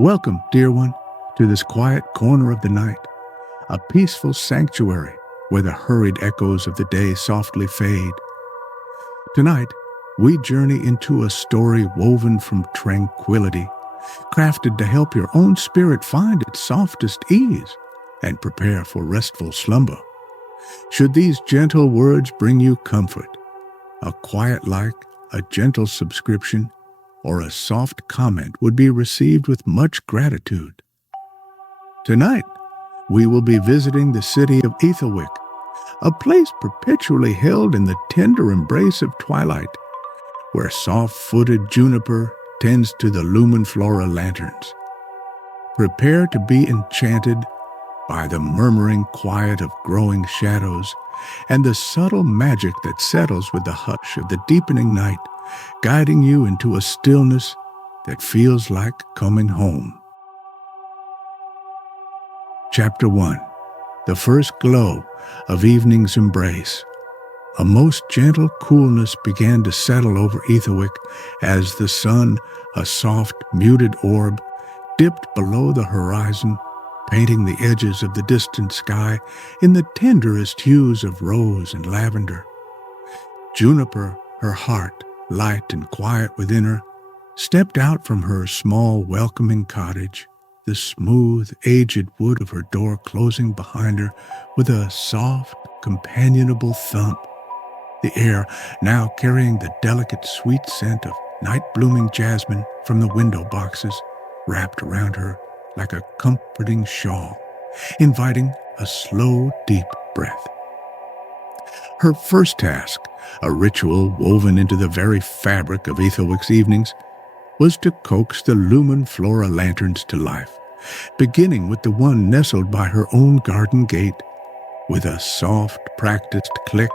Welcome, dear one, to this quiet corner of the night, a peaceful sanctuary where the hurried echoes of the day softly fade. Tonight, we journey into a story woven from tranquility, crafted to help your own spirit find its softest ease and prepare for restful slumber. Should these gentle words bring you comfort, a quiet like, a gentle subscription, or a soft comment would be received with much gratitude. Tonight, we will be visiting the city of Aethelwick, a place perpetually held in the tender embrace of twilight, where soft-footed juniper tends to the Lumenflora Lanterns. Prepare to be enchanted by the murmuring quiet of growing shadows and the subtle magic that settles with the hush of the deepening night, guiding you into a stillness that feels like coming home. Chapter 1. The first glow of evening's embrace. A most gentle coolness began to settle over Aethelwick as the sun, a soft, muted orb, dipped below the horizon, painting the edges of the distant sky in the tenderest hues of rose and lavender. Juniper, her heart light and quiet within her, stepped out from her small, welcoming cottage, the smooth, aged wood of her door closing behind her with a soft, companionable thump. The air now carrying the delicate, sweet scent of night-blooming jasmine from the window boxes wrapped around her like a comforting shawl, inviting a slow, deep breath. Her first task, a ritual woven into the very fabric of Aethelwick's evenings, was to coax the Lumenflora Lanterns to life, beginning with the one nestled by her own garden gate. With a soft, practiced click,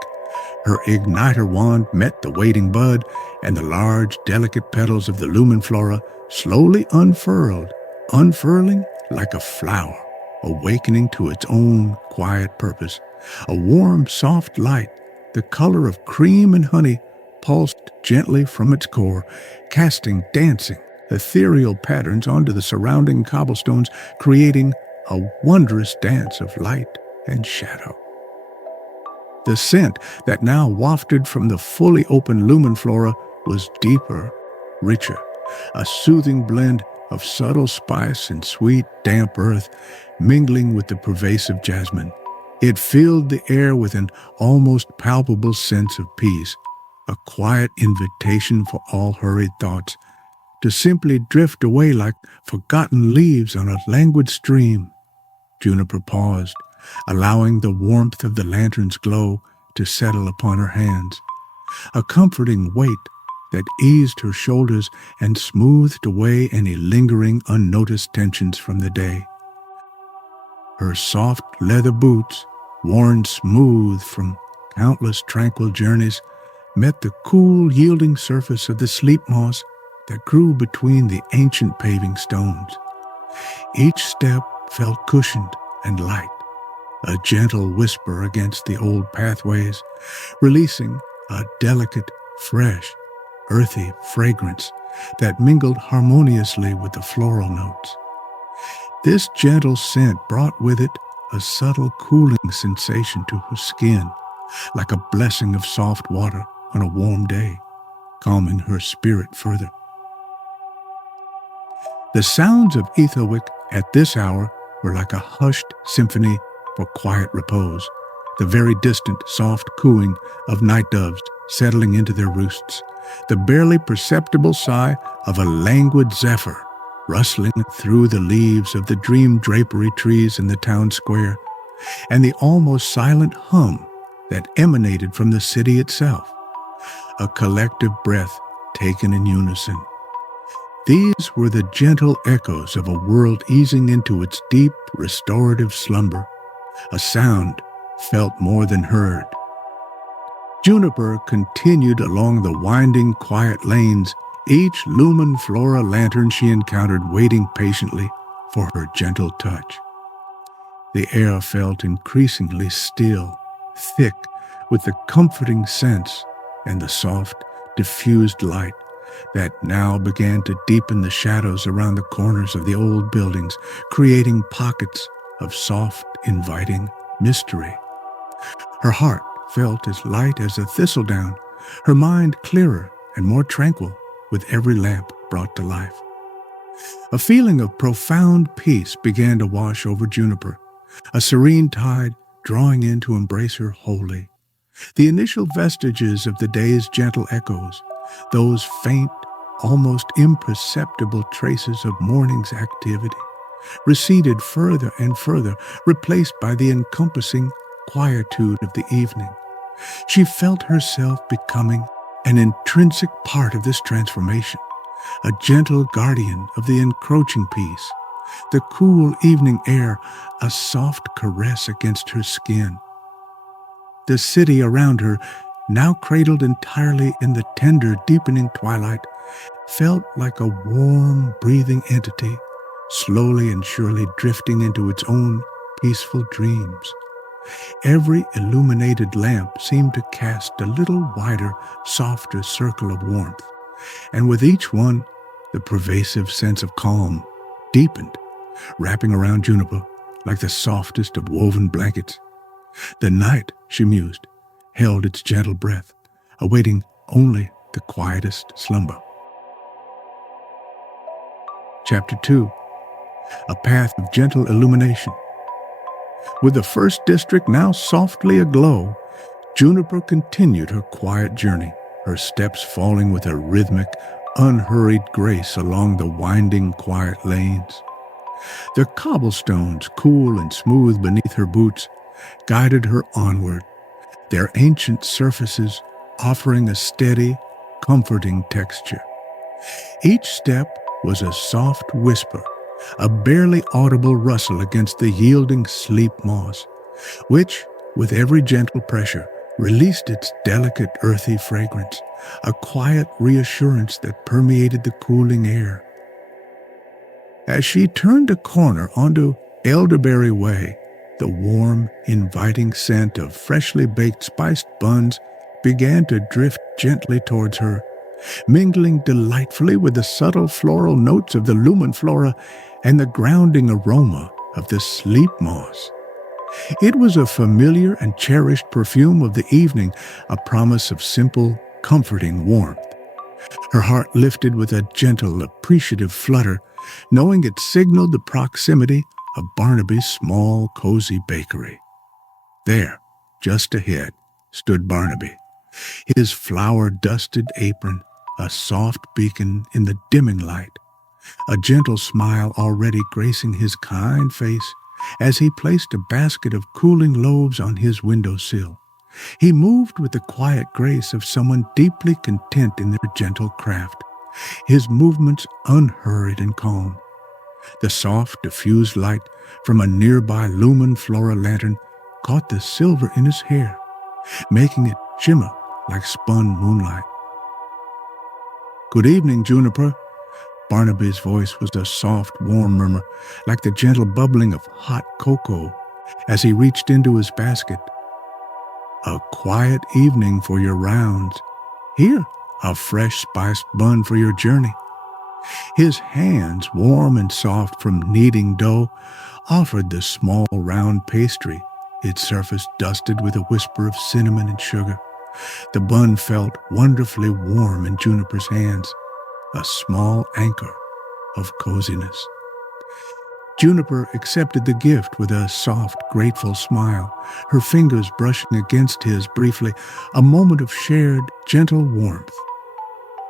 her igniter wand met the waiting bud, and the large, delicate petals of the Lumenflora slowly unfurling like a flower, awakening to its own quiet purpose. A warm, soft light, the color of cream and honey, pulsed gently from its core, casting dancing, ethereal patterns onto the surrounding cobblestones, creating a wondrous dance of light and shadow. The scent that now wafted from the fully open Lumenflora was deeper, richer, a soothing blend of subtle spice and sweet, damp earth, mingling with the pervasive jasmine. It filled the air with an almost palpable sense of peace, a quiet invitation for all hurried thoughts to simply drift away like forgotten leaves on a languid stream. Juniper paused, allowing the warmth of the lantern's glow to settle upon her hands, a comforting weight that eased her shoulders and smoothed away any lingering, unnoticed tensions from the day. Her soft leather boots, worn smooth from countless tranquil journeys, met the cool, yielding surface of the sleep moss that grew between the ancient paving stones. Each step felt cushioned and light, a gentle whisper against the old pathways, releasing a delicate, fresh, earthy fragrance that mingled harmoniously with the floral notes. This gentle scent brought with it a subtle cooling sensation to her skin, like a blessing of soft water on a warm day, calming her spirit further. The sounds of Aethelwick at this hour were like a hushed symphony for quiet repose, the very distant, soft cooing of night doves settling into their roosts, the barely perceptible sigh of a languid zephyr rustling through the leaves of the dream drapery trees in the town square, and the almost silent hum that emanated from the city itself, a collective breath taken in unison. These were the gentle echoes of a world easing into its deep, restorative slumber, a sound felt more than heard. Juniper continued along the winding, quiet lanes, each Lumenflora lantern she encountered waiting patiently for her gentle touch. The air felt increasingly still, thick with the comforting scents and the soft, diffused light, that now began to deepen the shadows around the corners of the old buildings, creating pockets of soft, inviting mystery. Her heart felt as light as a thistledown, her mind clearer and more tranquil with every lamp brought to life. A feeling of profound peace began to wash over Juniper, a serene tide drawing in to embrace her wholly. The initial vestiges of the day's gentle echoes, those faint, almost imperceptible traces of morning's activity, receded further and further, replaced by the encompassing quietude of the evening. She felt herself becoming an intrinsic part of this transformation, a gentle guardian of the encroaching peace, the cool evening air a soft caress against her skin. The city around her, now cradled entirely in the tender, deepening twilight, felt like a warm, breathing entity, slowly and surely drifting into its own peaceful dreams. Every illuminated lamp seemed to cast a little wider, softer circle of warmth, and with each one, the pervasive sense of calm deepened, wrapping around Juniper like the softest of woven blankets. The night, she mused, held its gentle breath, awaiting only the quietest slumber. Chapter 2. A Path of Gentle Illumination. With the first district now softly aglow, Juniper continued her quiet journey, her steps falling with a rhythmic, unhurried grace along the winding, quiet lanes. The cobblestones, cool and smooth beneath her boots, guided her onward, their ancient surfaces offering a steady, comforting texture. Each step was a soft whisper, a barely audible rustle against the yielding sleep moss, which, with every gentle pressure, released its delicate earthy fragrance, a quiet reassurance that permeated the cooling air. As she turned a corner onto Elderberry Way, the warm, inviting scent of freshly baked spiced buns began to drift gently towards her, mingling delightfully with the subtle floral notes of the Lumenflora and the grounding aroma of the sleep moss. It was a familiar and cherished perfume of the evening, a promise of simple, comforting warmth. Her heart lifted with a gentle, appreciative flutter, knowing it signaled the proximity of Barnaby's small, cozy bakery. There, just ahead, stood Barnaby, his flower-dusted apron a soft beacon in the dimming light, a gentle smile already gracing his kind face as he placed a basket of cooling loaves on his windowsill. He moved with the quiet grace of someone deeply content in their gentle craft, his movements unhurried and calm. The soft, diffused light from a nearby Lumenflora lantern caught the silver in his hair, making it shimmer like spun moonlight. "Good evening, Juniper." Barnaby's voice was a soft, warm murmur, like the gentle bubbling of hot cocoa, as he reached into his basket. "A quiet evening for your rounds. Here, a fresh spiced bun for your journey." His hands, warm and soft from kneading dough, offered the small round pastry, its surface dusted with a whisper of cinnamon and sugar. The bun felt wonderfully warm in Juniper's hands, a small anchor of coziness. Juniper accepted the gift with a soft, grateful smile, her fingers brushing against his briefly, a moment of shared, gentle warmth.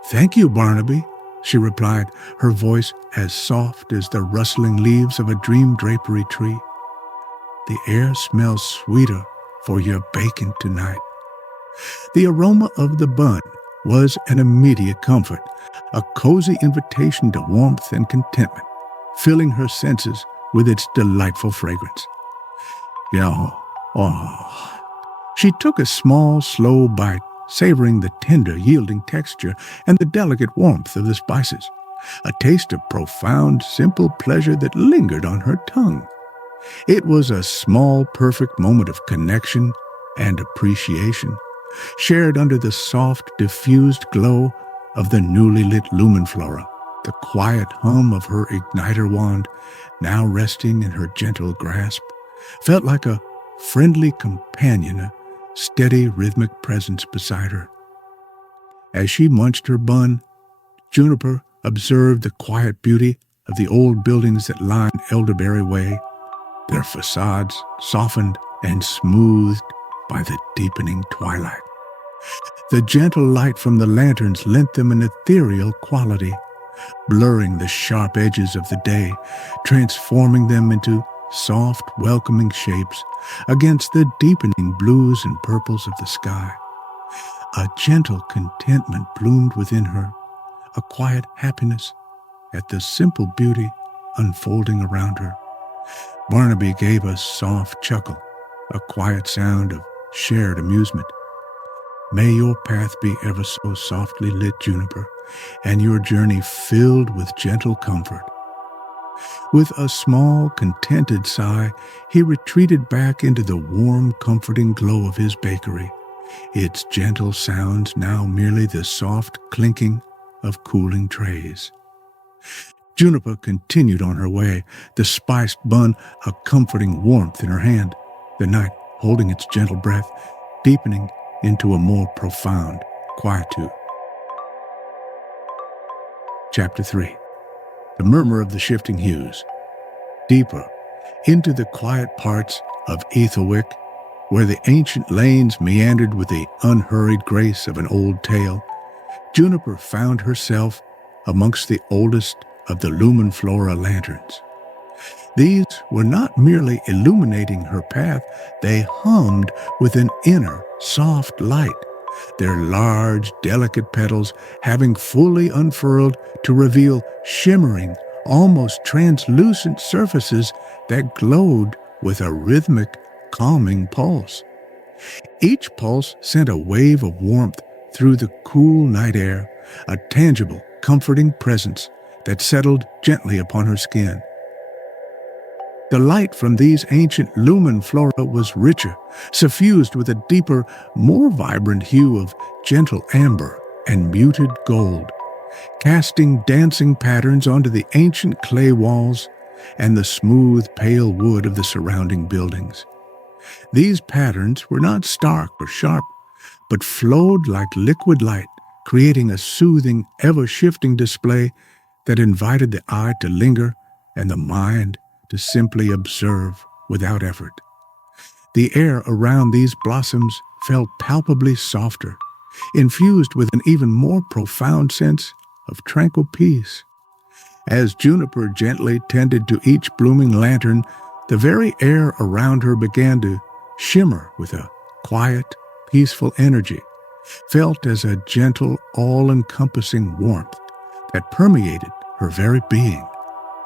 "Thank you, Barnaby," she replied, her voice as soft as the rustling leaves of a dream drapery tree. "The air smells sweeter for your bacon tonight." The aroma of the bun was an immediate comfort, a cozy invitation to warmth and contentment, filling her senses with its delightful fragrance. She took a small, slow bite, savoring the tender, yielding texture and the delicate warmth of the spices, a taste of profound, simple pleasure that lingered on her tongue. It was a small, perfect moment of connection and appreciation, shared under the soft, diffused glow of the newly lit Lumenflora, the quiet hum of her igniter wand, now resting in her gentle grasp, felt like a friendly companion, a steady rhythmic presence beside her. As she munched her bun, Juniper observed the quiet beauty of the old buildings that lined Elderberry Way, their facades softened and smoothed by the deepening twilight. The gentle light from the lanterns lent them an ethereal quality, blurring the sharp edges of the day, transforming them into soft, welcoming shapes against the deepening blues and purples of the sky. A gentle contentment bloomed within her, a quiet happiness at the simple beauty unfolding around her. Barnaby gave a soft chuckle, a quiet sound of shared amusement. May your path be ever so softly lit, Juniper, and your journey filled with gentle comfort. With a small, contented sigh, he retreated back into the warm, comforting glow of his bakery, its gentle sounds now merely the soft clinking of cooling trays. Juniper continued on her way, the spiced bun a comforting warmth in her hand, the night holding its gentle breath, deepening into a more profound quietude. Chapter 3. The Murmur of the Shifting Hues. Deeper into the quiet parts of Aethelwick, where the ancient lanes meandered with the unhurried grace of an old tale, Juniper found herself amongst the oldest of the Lumenflora Lanterns. These were not merely illuminating her path, they hummed with an inner, soft light, their large, delicate petals having fully unfurled to reveal shimmering, almost translucent surfaces that glowed with a rhythmic, calming pulse. Each pulse sent a wave of warmth through the cool night air, a tangible, comforting presence that settled gently upon her skin. The light from these ancient Lumenflora was richer, suffused with a deeper, more vibrant hue of gentle amber and muted gold, casting dancing patterns onto the ancient clay walls and the smooth, pale wood of the surrounding buildings. These patterns were not stark or sharp, but flowed like liquid light, creating a soothing, ever-shifting display that invited the eye to linger and the mind to simply observe without effort. The air around these blossoms felt palpably softer, infused with an even more profound sense of tranquil peace. As Juniper gently tended to each blooming lantern, the very air around her began to shimmer with a quiet, peaceful energy, felt as a gentle, all-encompassing warmth that permeated her very being.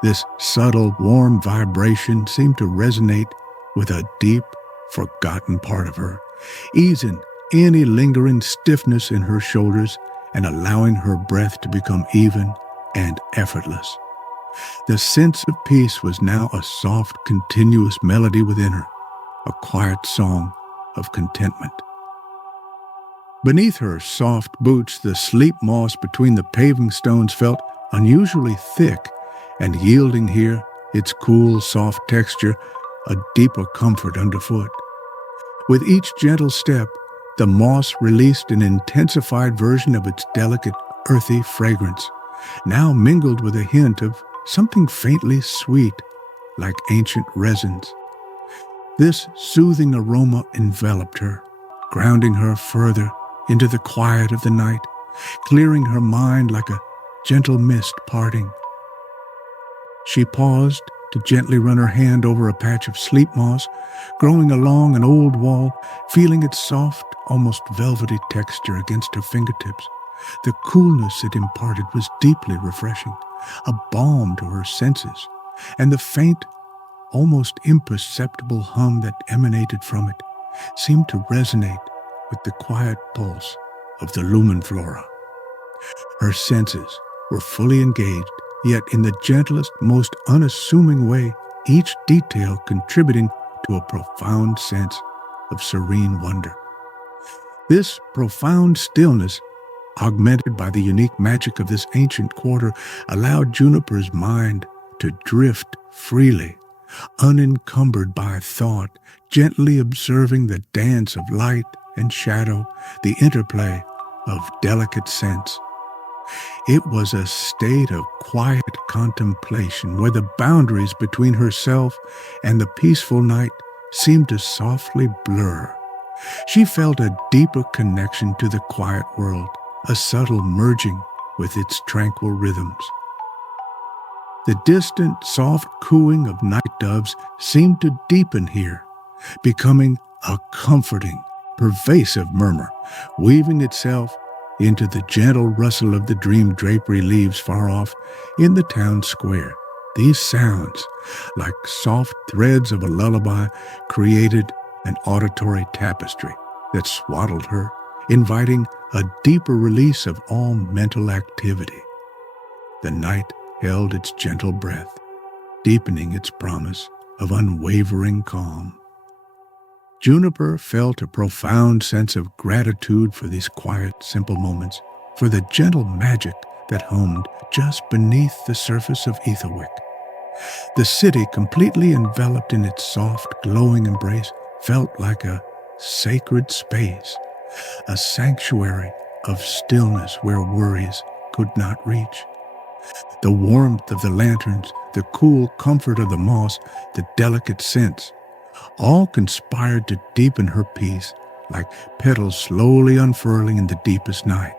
This subtle, warm vibration seemed to resonate with a deep, forgotten part of her, easing any lingering stiffness in her shoulders and allowing her breath to become even and effortless. The sense of peace was now a soft, continuous melody within her, a quiet song of contentment. Beneath her soft boots, the sleep moss between the paving stones felt unusually thick, and yielding here its cool, soft texture, a deeper comfort underfoot. With each gentle step, the moss released an intensified version of its delicate, earthy fragrance, now mingled with a hint of something faintly sweet, like ancient resins. This soothing aroma enveloped her, grounding her further into the quiet of the night, clearing her mind like a gentle mist parting. She paused to gently run her hand over a patch of sleep moss growing along an old wall, feeling its soft, almost velvety texture against her fingertips. The coolness it imparted was deeply refreshing, a balm to her senses, and the faint, almost imperceptible hum that emanated from it seemed to resonate with the quiet pulse of the Lumenflora. Her senses were fully engaged, yet in the gentlest, most unassuming way, each detail contributing to a profound sense of serene wonder. This profound stillness augmented by the unique magic of this ancient quarter, allowed Juniper's mind to drift freely, unencumbered by thought, gently observing the dance of light and shadow, the interplay of delicate scents. It was a state of quiet contemplation where the boundaries between herself and the peaceful night seemed to softly blur. She felt a deeper connection to the quiet world, a subtle merging with its tranquil rhythms. The distant, soft cooing of night doves seemed to deepen here, becoming a comforting, pervasive murmur, weaving itself into the gentle rustle of the dream drapery leaves far off in the town square. These sounds, like soft threads of a lullaby, created an auditory tapestry that swaddled her, inviting a deeper release of all mental activity. The night held its gentle breath, deepening its promise of unwavering calm. Juniper felt a profound sense of gratitude for these quiet, simple moments, for the gentle magic that hummed just beneath the surface of Aethelwick. The city, completely enveloped in its soft, glowing embrace, felt like a sacred space, a sanctuary of stillness where worries could not reach. The warmth of the lanterns, the cool comfort of the moss, the delicate scents, all conspired to deepen her peace like petals slowly unfurling in the deepest night.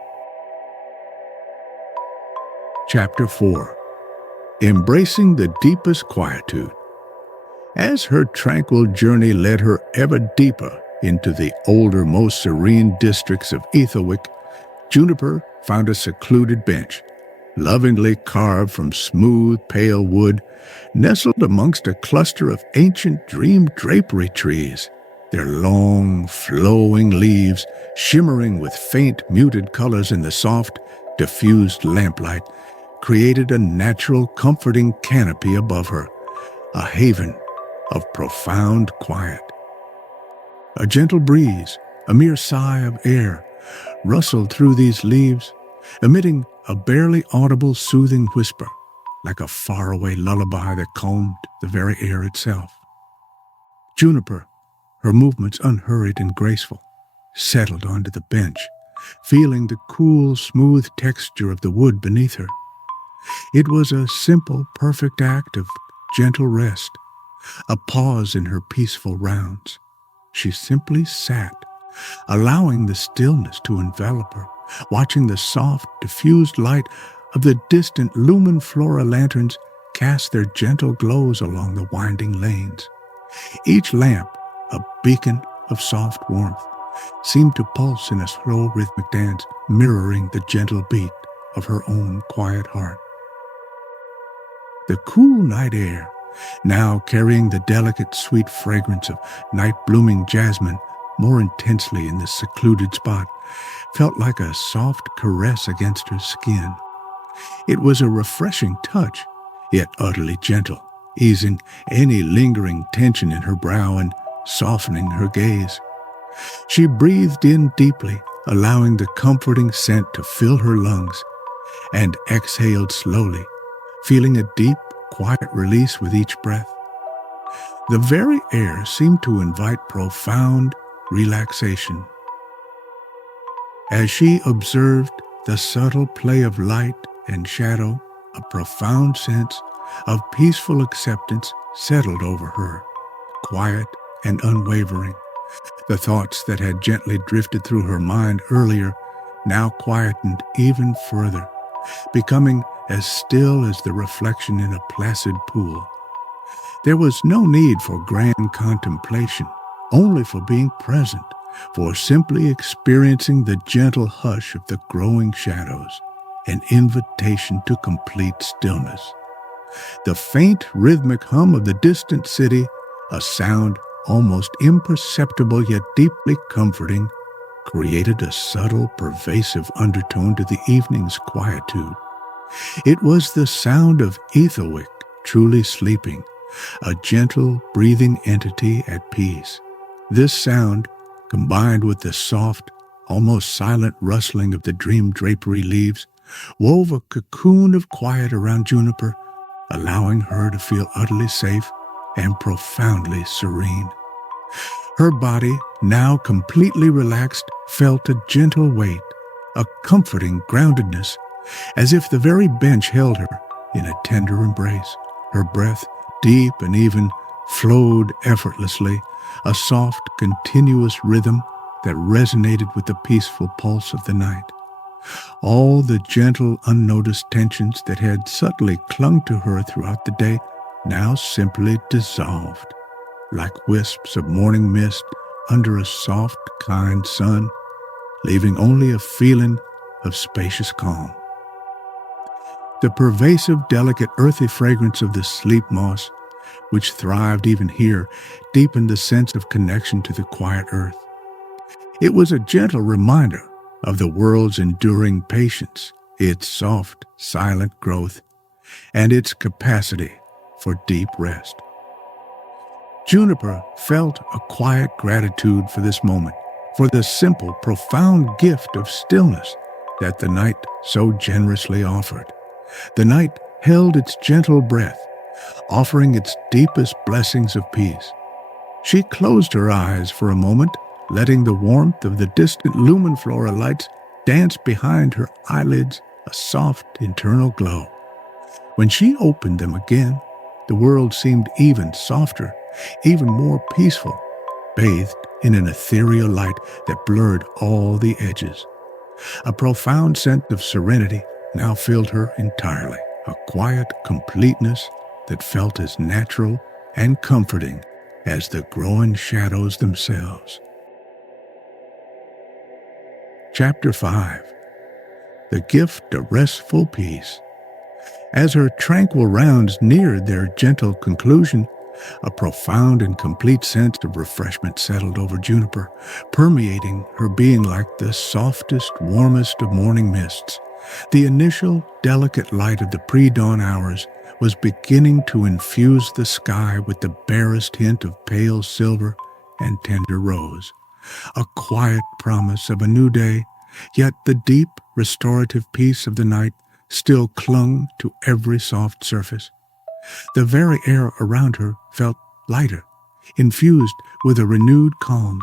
Chapter 4. Embracing the Deepest Quietude. As her tranquil journey led her ever deeper into the older, most serene districts of Aethelwick, Juniper found a secluded bench, lovingly carved from smooth, pale wood, nestled amongst a cluster of ancient dream drapery trees, their long, flowing leaves shimmering with faint, muted colors in the soft, diffused lamplight, created a natural, comforting canopy above her, a haven of profound quiet. A gentle breeze, a mere sigh of air, rustled through these leaves, emitting a barely audible, soothing whisper, like a faraway lullaby that calmed the very air itself. Juniper, her movements unhurried and graceful, settled onto the bench, feeling the cool, smooth texture of the wood beneath her. It was a simple, perfect act of gentle rest, a pause in her peaceful rounds. She simply sat, allowing the stillness to envelop her, watching the soft, diffused light of the distant Lumenflora Lanterns cast their gentle glows along the winding lanes. Each lamp, a beacon of soft warmth, seemed to pulse in a slow rhythmic dance, mirroring the gentle beat of her own quiet heart. The cool night air, now carrying the delicate, sweet fragrance of night-blooming jasmine more intensely in this secluded spot, felt like a soft caress against her skin. It was a refreshing touch, yet utterly gentle, easing any lingering tension in her brow and softening her gaze. She breathed in deeply, allowing the comforting scent to fill her lungs, and exhaled slowly, feeling a deep, quiet release with each breath. The very air seemed to invite profound relaxation. As she observed the subtle play of light and shadow, a profound sense of peaceful acceptance settled over her, quiet and unwavering. The thoughts that had gently drifted through her mind earlier now quietened even further, becoming as still as the reflection in a placid pool. There was no need for grand contemplation, only for being present, for simply experiencing the gentle hush of the growing shadows, an invitation to complete stillness. The faint rhythmic hum of the distant city, a sound almost imperceptible yet deeply comforting, created a subtle, pervasive undertone to the evening's quietude. It was the sound of Aethelwick truly sleeping, a gentle, breathing entity at peace. This sound, combined with the soft, almost silent rustling of the dream drapery leaves, wove a cocoon of quiet around Juniper, allowing her to feel utterly safe and profoundly serene. Her body, now completely relaxed, felt a gentle weight, a comforting groundedness, as if the very bench held her in a tender embrace. Her breath, deep and even, flowed effortlessly, a soft, continuous rhythm that resonated with the peaceful pulse of the night. All the gentle, unnoticed tensions that had subtly clung to her throughout the day now simply dissolved, like wisps of morning mist under a soft, kind sun, leaving only a feeling of spacious calm. The pervasive, delicate, earthy fragrance of the sleep moss, which thrived even here, deepened the sense of connection to the quiet earth. It was a gentle reminder of the world's enduring patience, its soft, silent growth, and its capacity for deep rest. Juniper felt a quiet gratitude for this moment, for the simple, profound gift of stillness that the night so generously offered. The night held its gentle breath, offering its deepest blessings of peace. She closed her eyes for a moment, letting the warmth of the distant Lumenflora lights dance behind her eyelids, a soft internal glow. When she opened them again, the world seemed even softer, even more peaceful, bathed in an ethereal light that blurred all the edges. A profound sense of serenity now filled her entirely, a quiet completeness that felt as natural and comforting as the growing shadows themselves. Chapter 5. The Gift of Restful Peace. As her tranquil rounds neared their gentle conclusion, a profound and complete sense of refreshment settled over Juniper, permeating her being like the softest, warmest of morning mists. The initial, delicate light of the pre-dawn hours was beginning to infuse the sky with the barest hint of pale silver and tender rose. A quiet promise of a new day, yet the deep, restorative peace of the night still clung to every soft surface. The very air around her felt lighter, infused with a renewed calm.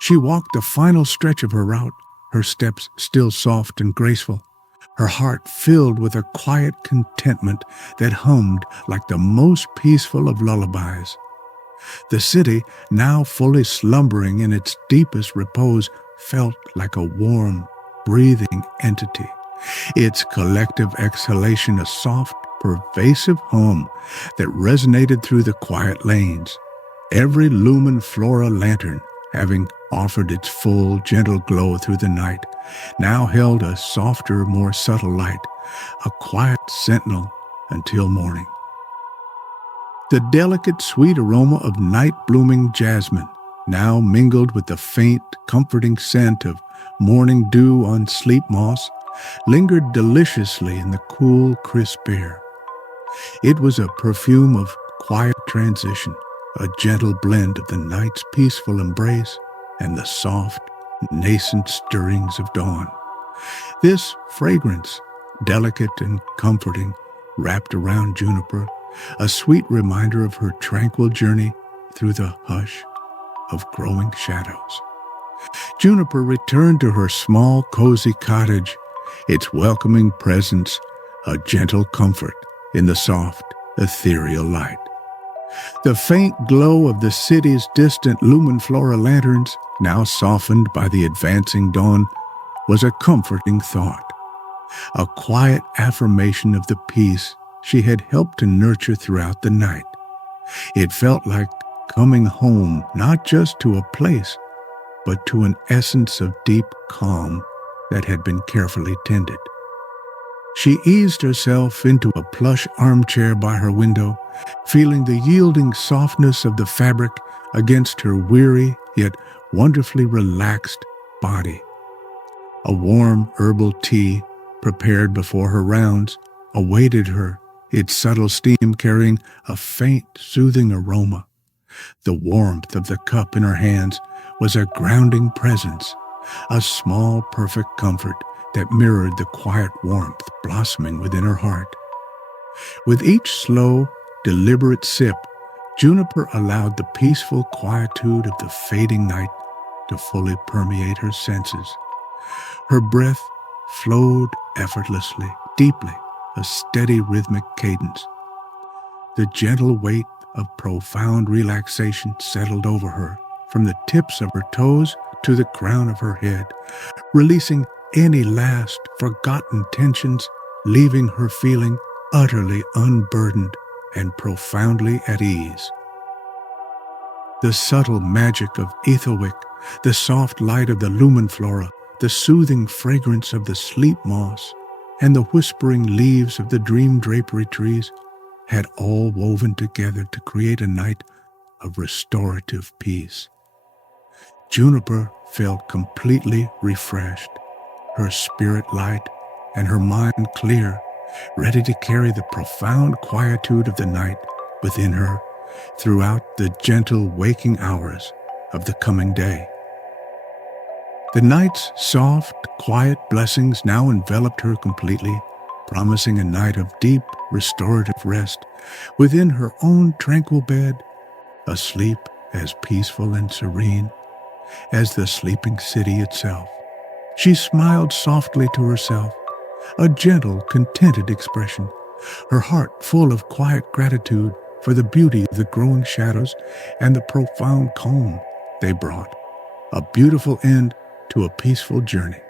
She walked the final stretch of her route, her steps still soft and graceful, her heart filled with a quiet contentment that hummed like the most peaceful of lullabies. The city, now fully slumbering in its deepest repose, felt like a warm, breathing entity, its collective exhalation a soft, pervasive hum that resonated through the quiet lanes. Every Lumenflora lantern, having offered its full, gentle glow through the night, now held a softer, more subtle light, a quiet sentinel until morning. The delicate, sweet aroma of night-blooming jasmine, now mingled with the faint, comforting scent of morning dew on sleep moss, lingered deliciously in the cool, crisp air. It was a perfume of quiet transition, a gentle blend of the night's peaceful embrace and the soft, nascent stirrings of dawn. This fragrance, delicate and comforting, wrapped around Juniper, a sweet reminder of her tranquil journey through the hush of growing shadows. Juniper returned to her small, cozy cottage, its welcoming presence a gentle comfort in the soft, ethereal light. The faint glow of the city's distant Lumenflora lanterns, now softened by the advancing dawn, was a comforting thought, a quiet affirmation of the peace she had helped to nurture throughout the night. It felt like coming home not just to a place, but to an essence of deep calm that had been carefully tended. She eased herself into a plush armchair by her window, feeling the yielding softness of the fabric against her weary yet wonderfully relaxed body. A warm herbal tea, prepared before her rounds, awaited her, its subtle steam carrying a faint, soothing aroma. The warmth of the cup in her hands was a grounding presence, a small, perfect comfort that mirrored the quiet warmth blossoming within her heart. With each slow, deliberate sip, Juniper allowed the peaceful quietude of the fading night to fully permeate her senses. Her breath flowed effortlessly, deeply, a steady rhythmic cadence. The gentle weight of profound relaxation settled over her, from the tips of her toes to the crown of her head, releasing any last forgotten tensions, leaving her feeling utterly unburdened and profoundly at ease. The subtle magic of Aethelwick, the soft light of the Lumenflora, the soothing fragrance of the sleep moss, and the whispering leaves of the dream drapery trees had all woven together to create a night of restorative peace. Juniper felt completely refreshed, her spirit light and her mind clear, ready to carry the profound quietude of the night within her throughout the gentle waking hours of the coming day. The night's soft, quiet blessings now enveloped her completely, promising a night of deep, restorative rest within her own tranquil bed, a sleep as peaceful and serene as the sleeping city itself. She smiled softly to herself, a gentle, contented expression, her heart full of quiet gratitude for the beauty of the growing shadows and the profound calm they brought, a beautiful end to a peaceful journey.